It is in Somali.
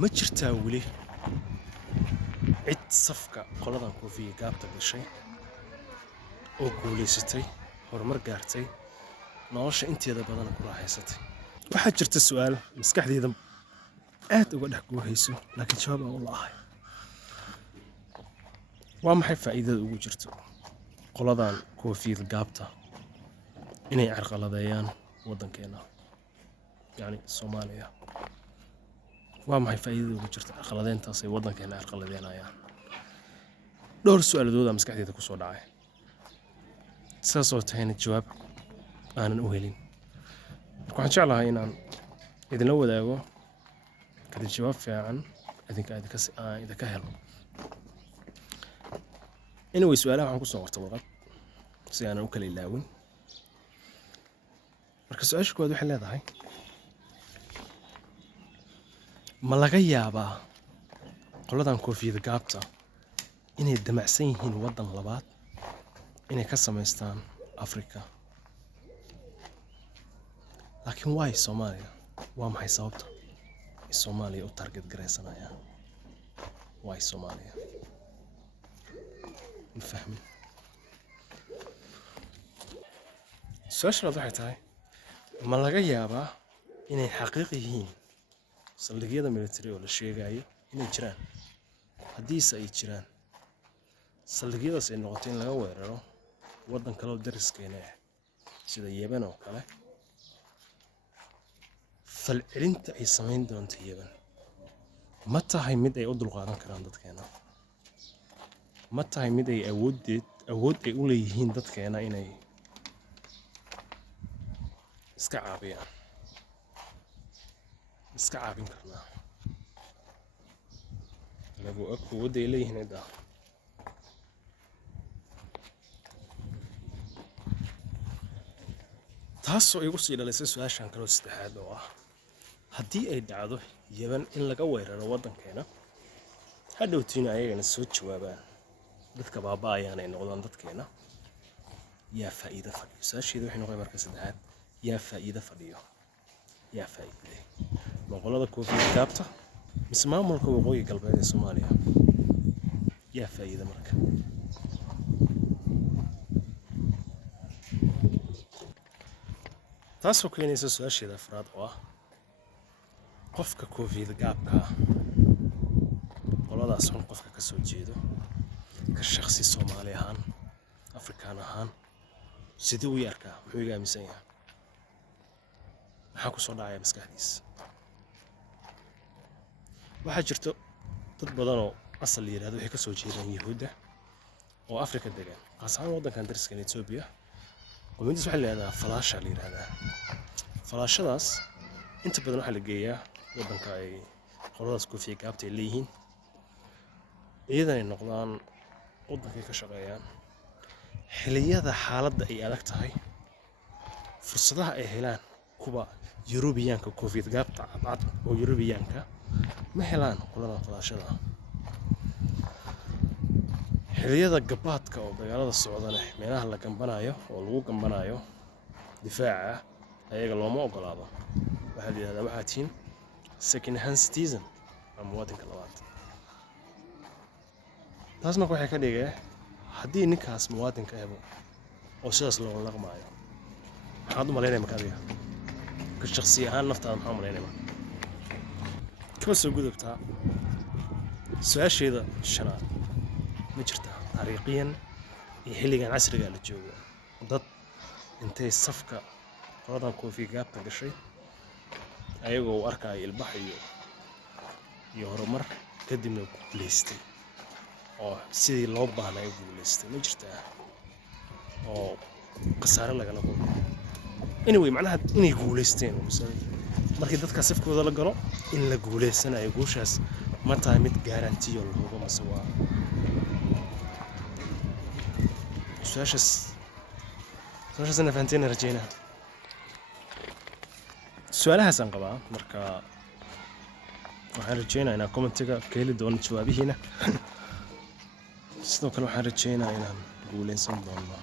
ma jirtaa weli cid safka qoladan koofiga gaabta gashay oo guuleysatay horumar gaartay nolosha inteeda badan ku raaxaysatay. waxaa jirta su'aal maskaxdeeda aad uga dhex guuxayso laakiin jawaab aan u la'ahay. waa maxay faa'iidada ugu jirto qoladan koofiga gaabta inay carqaladeeyaan waddankeena yani Soomaaliya? waa maxay faa'iidada ugu jirta carqaladeyntaas ay waddankeena carqaladeynayaan? dhowr su'aaladood aan maskaxdeeda ku soo dhacay, sidaas oo tahayna jawaab aanan u helin. marka waxaan jeclahay inaan idinla wadaago kadib jawaab fiican idinka helo. anyway, su'aalaha waxaan ku soo qortay warqad si aanan u kala ilaawin. marka su'aasha koowaad waxay leedahay: ma laga yaabaa qoladan koofiyada gaabta inay damacsan yihiin waddan labaad inay ka samaystaan Afrika? laakiin why Soomaaliya? waa maxay sababta ay Soomaaliya u target garaysanayaan? why Soomaaliya? ma fahmin. su-aasha labaad waxay tahay: ma laga yaabaa inay xaqiiq yihiin saldhigyada military oo la sheegayo inay jiraan? haddiise ay jiraan, saldhigyadaas ay noqoto in laga weeraro waddan kale oo dariskeena ah sida Yemen oo kale, falcelinta ay samayn doonto Yemen ma tahay mid ay u dulqaadan karaan dadkeena? ma tahay mid ay awood ay u leeyihiin dadkeena inay iska caabiyaan? iska caabin karnaa awoodda ay leeyihiin cidda? taasoo igu sii dhalisay su-aashan kaloo saddexaad oo ah: haddii ay dhacdo Yemen in laga weeraro waddankeena, hadhowtiina ayagana soo jawaabaan, dadka baaba'ayaan ay noqdaan dadkeena, yaa faa'iido fadhiyo? su-aasheeda waxay noqon marka saddexaad: yaa faa'iido fadhiyo? yaa faa'iiday? ma qolada koofiyada gaabta mise maamulka waqooyi galbeed ee Soomaaliya? yaa faa'iido marka? taasoo keenaysa su-aasheeda afraad oo ah: qofka koofiyada gaabka ah, qoladaas xun qofka ka soo jeedo, ka shakhsi Soomaali ahaan, Afrikaan ahaan, sidee u arkaa? muxuu iga aaminsan yahay? maxaa ku soo dhacaya maskaxdiisa? waxaa jirto dad badan oo asal la yiraahdo waxay ka soo jeedaan Yahuudda oo Afrika degan, qaas ahaan waddankan dariskan Ethiopia. qowmiyaddaas waxaa la yiraahdaa falaasha la yiraahdaa. falaashadaas inta badan waxaa la geeyaa waddanka ay qoladaas koofiya gaabta ay leeyihiin, iyadan ay noqdaan waddankay ka shaqeeyaan. xilliyada xaaladda ay adag tahay, fursadaha ay helaan kuwa Yurubiyaanka koofiyad gaabta cadcad oo Yurubiyaanka ma helaan qoladan falaashada. xilliyada gabaadka oo dagaalada socdana meelaha la gambanayo oo lagu gambanayo difaaca ayaga looma ogolaado. waxaa la yidhahdaa waxaa tihiin second hand citizen ama muwaadinka labaad. taas marka waxay ka dhigee haddii ninkaas muwaadinka ebo oo sidaas loola dhaqmaayo, maxaad u malaynaya marka adiga ka shakhsi ahaan naftaada maxaa u malaynaya marka? kama soo gudubtaa su-aasheeda shanaad: ma jirtaa taariikhiyan iyo xilligan casriga la joogo dad intay safka qoladan koofiya gaabta gashay ayagoo u arkaya ilbax iyo horumar kadibna guulaystay oo sidii loo baahnay u guulaystay? ma jirtaa oo khasaare lagala kulmo? anyway, macnaha inay guulaysteen markii dadka safkooda la galo in la guulaysanayo, guushaas ma tahay mid garantiyo la hubo mase waa su-aashaasna fahanteena rajeynaa. su-aalahaasaan qabaa, marka waxaan rajeynayaa inaan commentiga ka heli doono jawaabihiina. sidoo kale waxaan rajeynayaa inaan guulaysan doono.